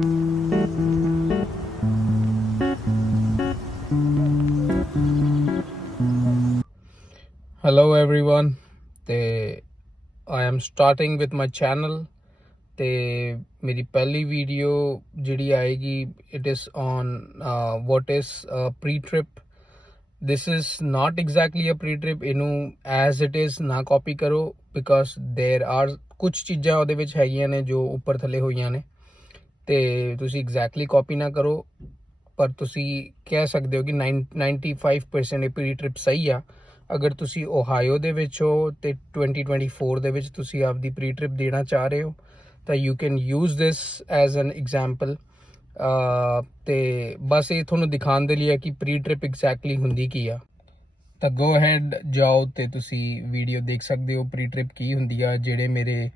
Hello everyone. I am starting with my channel. मेरी पहली video जिहड़ी आएगी it is on what is a pre-trip. This is not exactly a pre-trip. ਇਹਨੂੰ as it is ਨਾ copy ਕਰੋ because there are ਕੁਝ ਚੀਜ਼ਾਂ ਉਹਦੇ ਵਿੱਚ ਹੈਗੀਆਂ ਨੇ ਜੋ ਉੱਪਰ ਥੱਲੇ ਹੋਈਆਂ ਨੇ ਤੇ ਤੁਸੀਂ exactly copy ਨਾ ਕਰੋ ਪਰ ਤੁਸੀਂ ਕਹਿ ਸਕਦੇ ਹੋ ਕਿ 95% ਇਹ pre-trip ਸਹੀ ਆ ਅਗਰ ਤੁਸੀਂ ਓਹਾਇਓ ਦੇ ਵਿੱਚ ਹੋ ਤੇ 2024 ਦੇ ਵਿੱਚ ਤੁਸੀਂ ਆਪਦੀ ਪ੍ਰੀ-ਟ੍ਰਿਪ ਦੇਣਾ ਚਾਹ ਰਹੇ ਹੋ ਤਾਂ you can use this as an example ਤੇ ਬਸ ਇਹ ਤੁਹਾਨੂੰ ਦਿਖਾਉਣ ਦੇ ਲਈ ਹੈ ਕਿ ਪ੍ਰੀ-ਟ੍ਰਿਪ ਐਗਜ਼ੈਕਟਲੀ ਹੁੰਦੀ ਕੀ ਆ ਤਾਂ ਗੋ ਅਹੈਡ ਜਾਓ ਤੇ ਤੁਸੀਂ ਵੀਡੀਓ ਦੇਖ ਸਕਦੇ ਹੋ ਪ੍ਰੀ-ਟ੍ਰਿਪ ਕੀ ਹੁੰਦੀ ਆ ਜਿਹੜੇ ਮੇਰੇ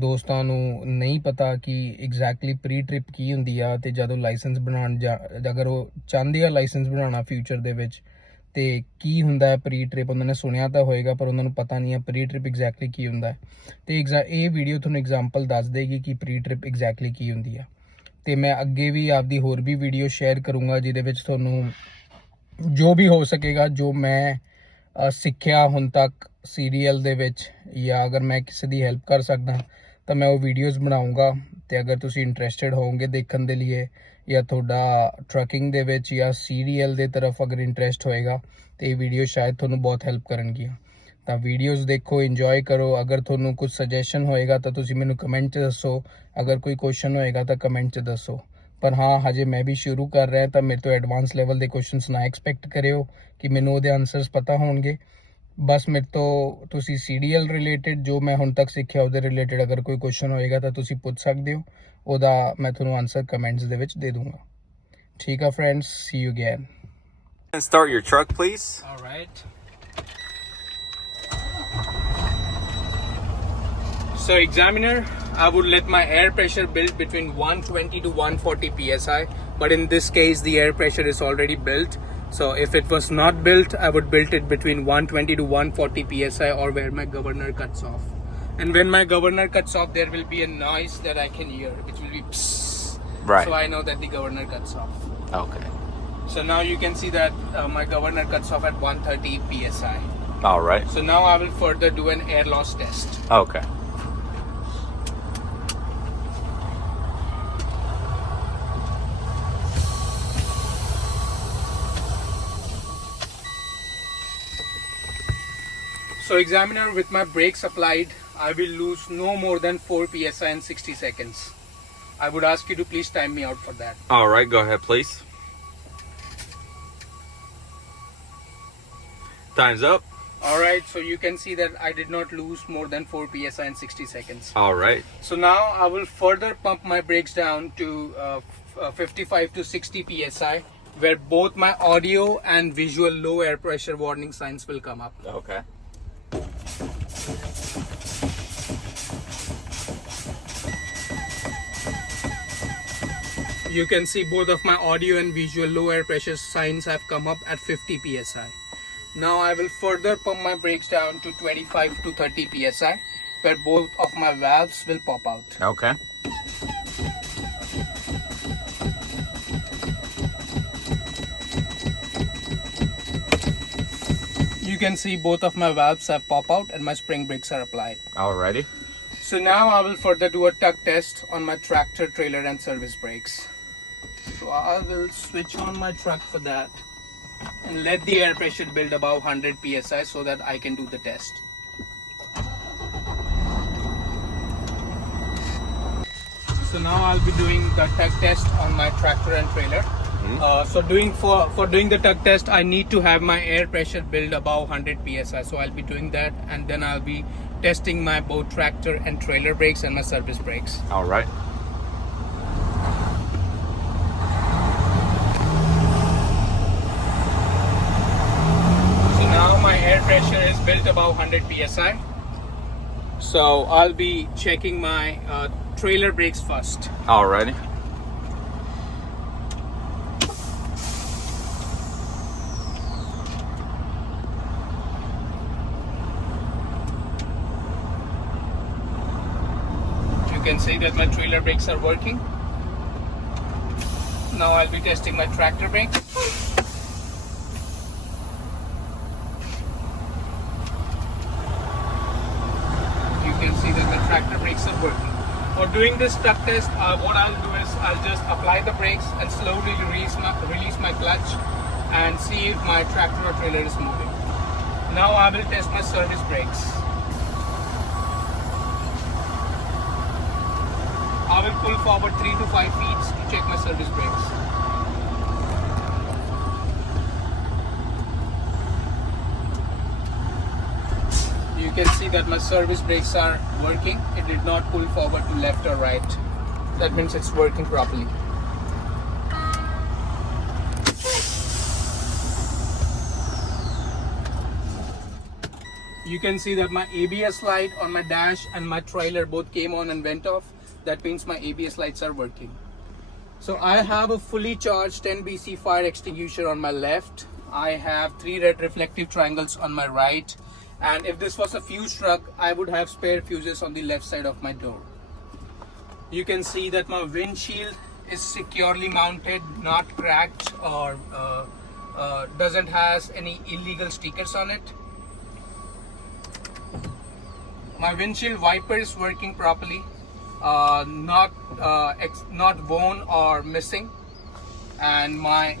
ਦੋਸਤਾਂ ਨੂੰ ਨਹੀਂ ਪਤਾ ਕਿ ਐਗਜ਼ੈਕਟਲੀ ਪ੍ਰੀ-ਟ੍ਰਿਪ ਕੀ ਹੁੰਦੀ ਆ ਤੇ ਜਦੋਂ ਲਾਇਸੈਂਸ ਬਣਾਉਣ ਅਗਰ ਉਹ ਚਾਹੁੰਦੇ ਆ ਲਾਇਸੈਂਸ ਬਣਾਉਣਾ ਫਿਊਚਰ ਦੇ ਵਿੱਚ ਤੇ ਕੀ ਹੁੰਦਾ ਹੈ ਪ੍ਰੀ-ਟ੍ਰਿਪ ਉਹਨਾਂ ਨੇ ਸੁਣਿਆ ਤਾਂ ਹੋਏਗਾ ਪਰ ਉਹਨਾਂ ਨੂੰ ਪਤਾ ਨਹੀਂ ਹੈ ਪ੍ਰੀ-ਟ੍ਰਿਪ ਐਗਜ਼ੈਕਟਲੀ ਕੀ ਹੁੰਦਾ ਹੈ ਤੇ ਇਹ ਵੀਡੀਓ ਤੁਹਾਨੂੰ ਐਗਜ਼ਾਮਪਲ ਦੱਸ ਦੇਗੀ ਕਿ ਪ੍ਰੀ-ਟ੍ਰਿਪ ਐਗਜ਼ੈਕਟਲੀ ਕੀ ਹੁੰਦੀ ਆ ਤੇ ਮੈਂ ਅੱਗੇ ਵੀ ਆਪਦੀ ਹੋਰ ਵੀ ਵੀਡੀਓ ਸ਼ੇਅਰ ਕਰੂੰਗਾ ਜਿਹਦੇ ਵਿੱਚ ਤੁਹਾਨੂੰ ਜੋ ਵੀ ਹੋ ਸਕੇਗਾ ਜੋ ਮੈਂ ਸਿੱਖਿਆ ਹੁਣ ਤੱਕ ਸੀਰੀਅਲ ਦੇ ਵਿੱਚ ਜਾਂ ਅਗਰ ਮੈਂ ਕਿਸੇ ਦੀ ਹੈਲਪ ਕਰ ਸਕਦਾ ਤਾਂ ਮੈਂ ਉਹ ਵੀਡੀਓਜ਼ ਬਣਾਉਂਗਾ ਤੇ ਅਗਰ ਤੁਸੀਂ ਇੰਟਰਸਟਿਡ ਹੋਵੋਗੇ ਦੇਖਣ ਦੇ ਲਈ ਜਾਂ ਤੁਹਾਡਾ ਟਰੱਕਿੰਗ ਦੇ ਵਿੱਚ ਜਾਂ ਸੀਰੀਅਲ ਦੇ ਤਰਫ ਅਗਰ ਇੰਟਰਸਟ ਹੋਏਗਾ ਤੇ ਇਹ ਵੀਡੀਓ ਸ਼ਾਇਦ ਤੁਹਾਨੂੰ ਬਹੁਤ ਹੈਲਪ ਕਰਨਗੀਆਂ ਤਾਂ ਵੀਡੀਓਜ਼ ਦੇਖੋ ਇੰਜੋਏ ਕਰੋ ਅਗਰ ਤੁਹਾਨੂੰ ਕੁਝ ਸੁਜੈਸ਼ਨ ਹੋਏਗਾ ਤਾਂ ਤੁਸੀਂ ਮੈਨੂੰ ਕਮੈਂਟ 'ਚ ਦੱਸੋ ਅਗਰ ਕੋਈ ਕੁਐਸਚਨ ਹੋਏਗਾ ਤਾਂ ਕਮੈਂਟ 'ਚ ਦੱਸੋ ਪਰ ਹਾਂ ਹਜੇ ਮੈਂ ਵੀ ਸ਼ੁਰੂ ਕਰ ਰਿਹਾ ਤਾਂ ਮੇਰੇ ਤੋਂ ਐਡਵਾਂਸ ਲੈਵਲ ਦੇ ਕੁਐਸਚਨਸ ਨਾ ਐਕਸਪੈਕਟ ਕਰਿਓ ਕਿ ਮੈਨੂੰ ਉਹਦੇ ਆਨਸਰਸ ਪਤਾ ਹੋਣਗੇ ਬਸ ਮੇਰੇ ਤੋਂ ਤੁਸੀਂ ਸੀਰੀਅਲ ਰਿਲੇਟਡ ਜੋ ਮੈਂ ਹੁਣ ਤੱਕ ਸਿੱਖਿਆ ਉਹਦੇ ਰਿਲੇਟਡ ਅਗਰ ਕੋਈ ਕੁਐਸਚਨ ਹੋਏਗਾ ਤਾਂ ਤੁਸੀਂ ਪੁੱਛ ਸਕਦੇ ਹੋ ਉਹਦਾ ਮੈਂ ਤੁਹਾਨੂੰ ਆਨਸਰ ਕਮੈਂਟਸ ਦੇ ਵਿੱਚ ਦੇ ਦੂੰਗਾ ਠੀਕ ਆ friends C you again And start your truck, please. All right. So examiner, I would let my air pressure build between 120 to 140 psi, but in this case the air pressure is already built. So if it was not built, I would build it between 120 to 140 psi or where my governor cuts off. And when my governor cuts off, there will be a noise that I can hear, which will be psst. Right. So I know that the governor cuts off. Okay. So now you can see that my governor cuts off at 130 psi. All right. So now I will further do an air loss test. Okay. So examiner, with my brakes applied, I will lose no more than 4 psi in 60 seconds. I would ask you to please time me out for that. All right. Go ahead, please. Time's up. All right. So you can see that I did not lose more than 4 psi in 60 seconds. All right. So now I will further pump my brakes down to 55 to 60 psi, where both my audio and visual low air pressure warning signs will come up. Okay. You can see both of my audio and visual low air pressure signs have come up at 50 psi. Now I will further pump my brakes down to 25 to 30 psi, where both of my valves will pop out. Okay. You can see both of my valves have pop out and my spring brakes are applied. Alrighty. So now I will further do a tug test on my tractor, trailer and service brakes. So I will switch on my truck for that and let the air pressure build above 100 psi so that I can do the test. So now I'll be doing the tug test on my tractor and trailer. So for doing the tug test, I need to have my air pressure build above 100 psi. So I'll be doing that, and then I'll be testing my both tractor and trailer brakes and my service brakes. All right. So now my air pressure is built above 100 psi. So I'll be checking my trailer brakes first. Alrighty. You can see that my trailer brakes are working. Now I'll be testing my tractor brake. You can see that the tractor brakes are working. For doing this truck test, what I'll do is I'll just apply the brakes and slowly release my clutch and see if my tractor or trailer is moving. Now I will test my service brakes. I will pull forward 3 to 5 feet to check my service brakes. You can see that my service brakes are working. It did not pull forward to left or right. That means it's working properly. You can see that my ABS light on my dash and my trailer both came on and went off. That means my ABS lights are working. So I have a fully charged 10 BC fire extinguisher on my left. I have 3 red reflective triangles on my right. And if this was a fuse truck, I would have spare fuses on the left side of my door. You can see that my windshield is securely mounted, not cracked or doesn't has any illegal stickers on it. My windshield wiper is working properly, not worn or missing, and my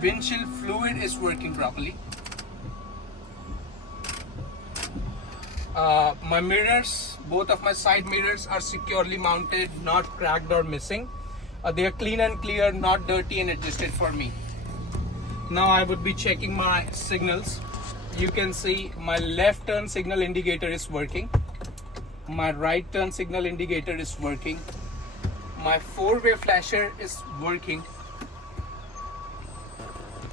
windshield fluid is working properly. My mirrors, both of my side mirrors are securely mounted, not cracked or missing. They are clean and clear, not dirty and adjusted for me. Now I would be checking my signals. You can see my left turn signal indicator is working. My right turn signal indicator is working. My 4-way flasher is working.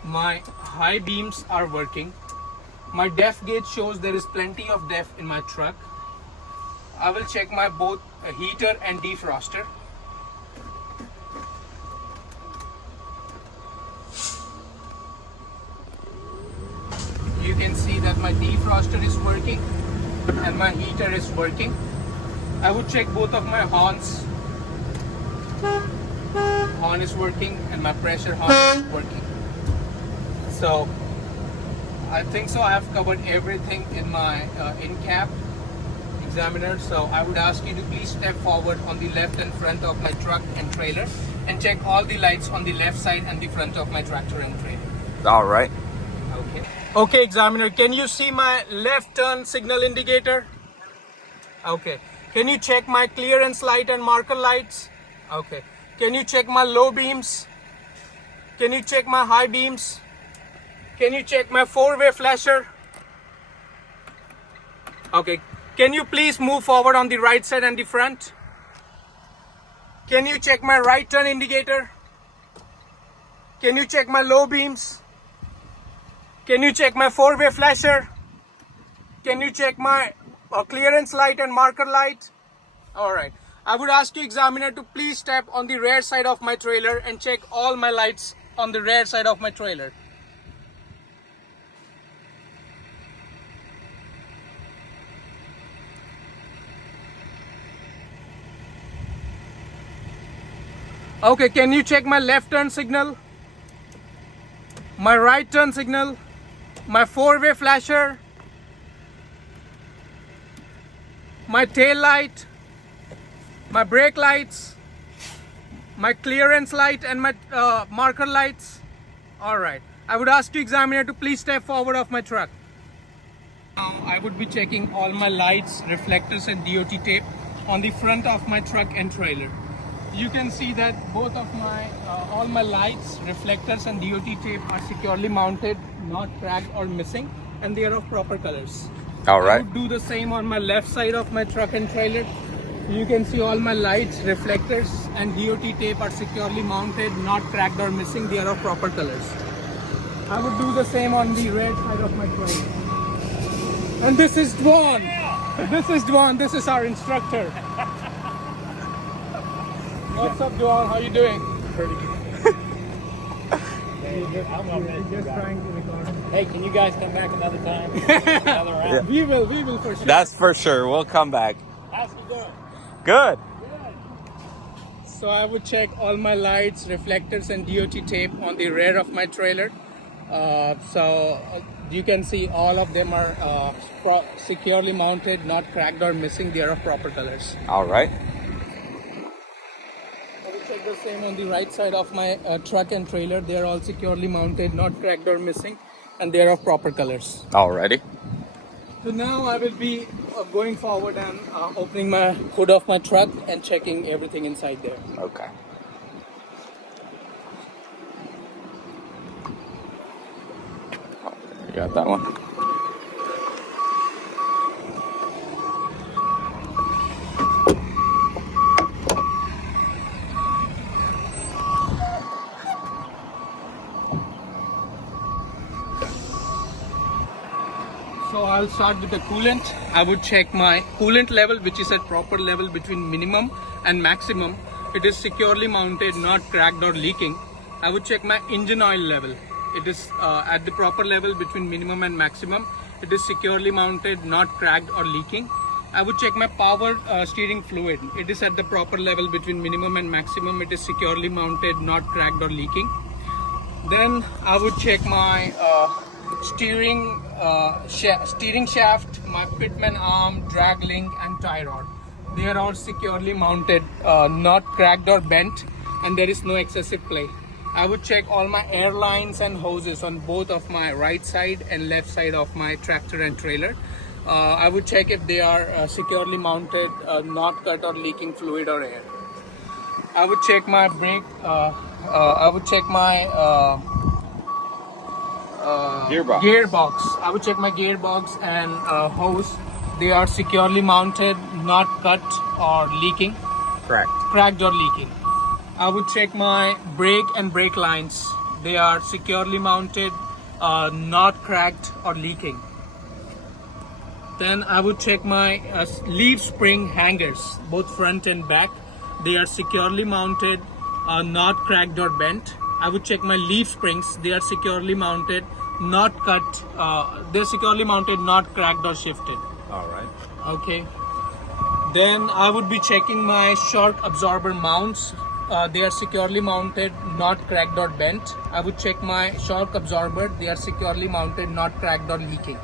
My high beams are working. My def gauge shows there is plenty of def in my truck. I will check my both heater and defroster. You can see that my defroster is working and my heater is working. I would check both of my horns. Horn is working and my pressure horn is working. So I think so I have covered everything in my in-cab examiner. So I would ask you to please step forward on the left and front of my truck and trailer and check all the lights on the left side and the front of my tractor and trailer. All right. Okay. Okay, examiner, can you see my left turn signal indicator? Okay. Can you check my clearance light and marker lights? Okay. Can you check my low beams? Can you check my high beams? Can you check my 4-way flasher? Okay. Can you please move forward on the right side and the front? Can you check my right turn indicator? Can you check my low beams? Can you check my 4-way flasher? Can you check my clearance light and marker light? Alright. I would ask you, examiner, to please step on the rear side of my trailer and check all my lights on the rear side of my trailer. Okay, can you check my left turn signal? My right turn signal? My 4-way flasher? My tail light? My brake lights? My clearance light and my marker lights? Alright. I would ask you, examiner, to please step forward of my truck. Now I would be checking all my lights, reflectors and DOT tape on the front of my truck and trailer. You can see that both of my all my lights, reflectors and DOT tape are securely mounted, not cracked or missing, and they are of proper colors. All right. I would do the same on my left side of my truck and trailer. You can see all my lights, reflectors and DOT tape are securely mounted, not cracked or missing, they are of proper colors. I would do the same on the red side of my trailer. And this is Dwan. This is Dwan, this is our instructor. What's up, Dwan? How you doing? Pretty good. Just trying to record. Hey, can you guys come back another time? Another round? We will for sure. That's for sure. We'll come back. How's you doing? Good. Good. So I would check all my lights, reflectors and DOT tape on the rear of my trailer. You can see all of them are securely mounted, not cracked or missing. They are of proper colors. All right. I will check the same on the right side of my truck and trailer. They are all securely mounted, not cracked or missing, and they are of proper colors. Alrighty. So now I will be going forward and opening my hood of my truck and checking everything inside there. Okay. You got that one? So I'll start with the coolant. I would check my coolant level, which is at proper level between minimum and maximum. It is securely mounted, not cracked or leaking. I would check my engine oil level. It is at the proper level between minimum and maximum. It is securely mounted, not cracked or leaking. I would check my power steering fluid. It is at the proper level between minimum and maximum. It is securely mounted, not cracked or leaking. Then I would check my steering shaft, my pitman arm, drag link and tie rod. They are all securely mounted, not cracked or bent, and there is no excessive play. I would check all my air lines and hoses on both of my right side and left side of my tractor and trailer. I would check if they are securely mounted, not cut or leaking fluid or air. I would check my brake. I would check my gearbox. I would check my gearbox and hose. They are securely mounted, not cut or leaking, cracked or leaking. I would check my brake and brake lines. They are securely mounted, not cracked or leaking. Then I would check my leaf spring hangers, both front and back. They are securely mounted, not cracked or bent. I would check my leaf springs. They are securely mounted, not cut. They're securely mounted, not cracked or shifted. All right. Okay. Then I would be checking my shock absorber mounts. They are securely mounted, not cracked or bent. I would check my shock absorber. They are securely mounted, not cracked or leaking.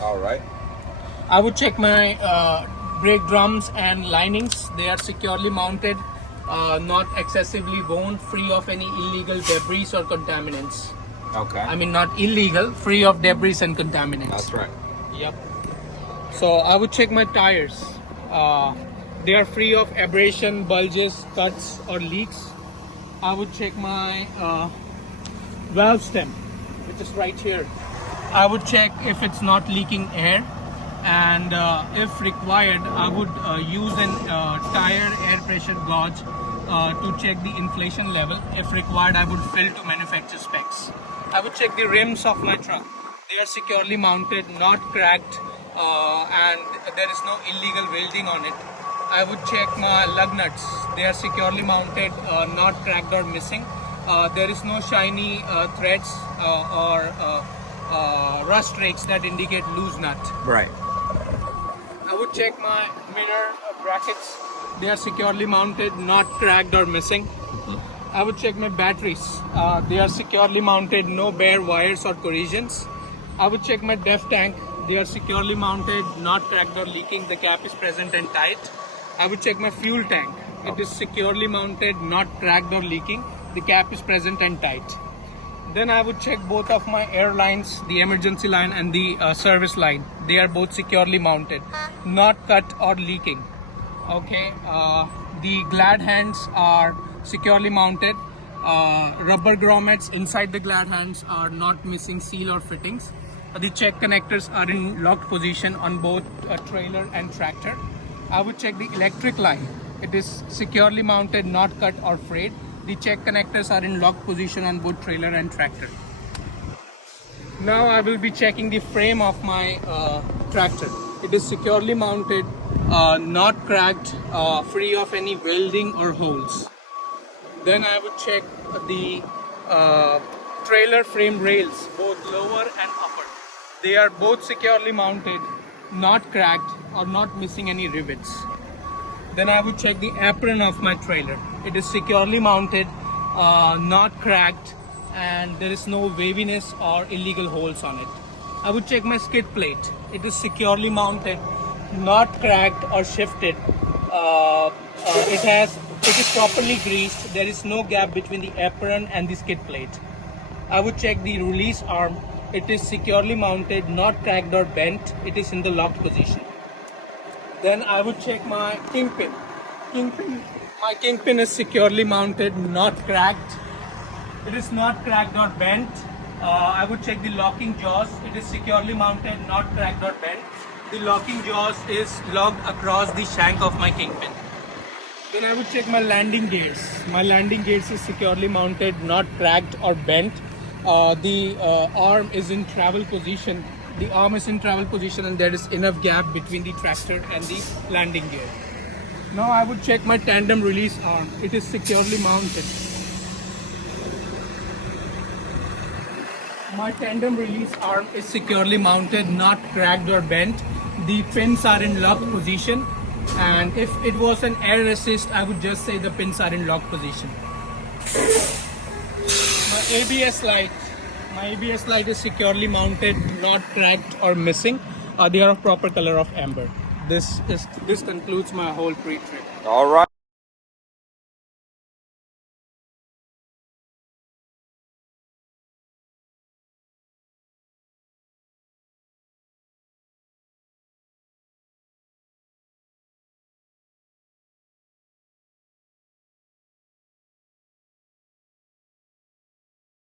All right. I would check my brake drums and linings. They are securely mounted, not excessively worn, free of any illegal debris or contaminants. Okay. I mean, not illegal, free of debris and contaminants. That's right. Yep. So I would check my tires. They are free of abrasion, bulges, cuts or leaks. I would check my valve stem, which is right here. I would check if it's not leaking air, and if required, I would use an tire air pressure gauge to check the inflation level. If required, I would fill to manufacturer specs. I would check the rims of my truck. They are securely mounted, not cracked, and there is no illegal welding on it. I would check my lug nuts. They are securely mounted, not cracked or missing. There is no shiny threads or rust streaks that indicate loose nut. Right. I would check my mirror brackets. They are securely mounted, not cracked or missing. I would check my batteries. They are securely mounted, no bare wires or corrosions. I would check my DEF tank. They are securely mounted, not cracked or leaking. The cap is present and tight. I would check my fuel tank. It is securely mounted, not cracked or leaking. The cap is present and tight. Then I would check both of my air lines, the emergency line and the service line. They are both securely mounted, not cut or leaking. Okay. The glad hands are securely mounted. Rubber grommets inside the glad hands are not missing seal or fittings. The check connectors are in locked position on both trailer and tractor. I would check the electric line. It is securely mounted, not cut or frayed. The check connectors are in locked position on both trailer and tractor. Now I will be checking the frame of my tractor. It is securely mounted, not cracked, free of any welding or holes. Then I would check the trailer frame rails, both lower and upper. They are both securely mounted, not cracked or not missing any rivets. Then I would check the apron of my trailer. It is securely mounted, not cracked, and there is no waviness or illegal holes on it. I would check my skid plate. It is securely mounted, not cracked or shifted. It is properly greased. There is no gap between the apron and the skid plate. I would check the release arm. It is securely mounted, not cracked or bent. It is in the locked position. Then I would check my kingpin. My kingpin is securely mounted, not cracked. It is not cracked or bent. I would check the locking jaws. It is securely mounted, not cracked or bent. The locking jaws is locked across the shank of my kingpin. Then I would check my landing gears. My landing gears is securely mounted, not cracked or bent. The arm is in travel position. The arm is in travel position and there is enough gap between the tractor and the landing gear. Now I would check my tandem release arm. It is securely mounted. My tandem release arm is securely mounted, not cracked or bent. The pins are in locked position, and if it was an air assist, I would just say the pins are in locked position. My ABS light is securely mounted, not cracked or missing. They are of proper color of amber. This concludes my whole pre-trip. All right.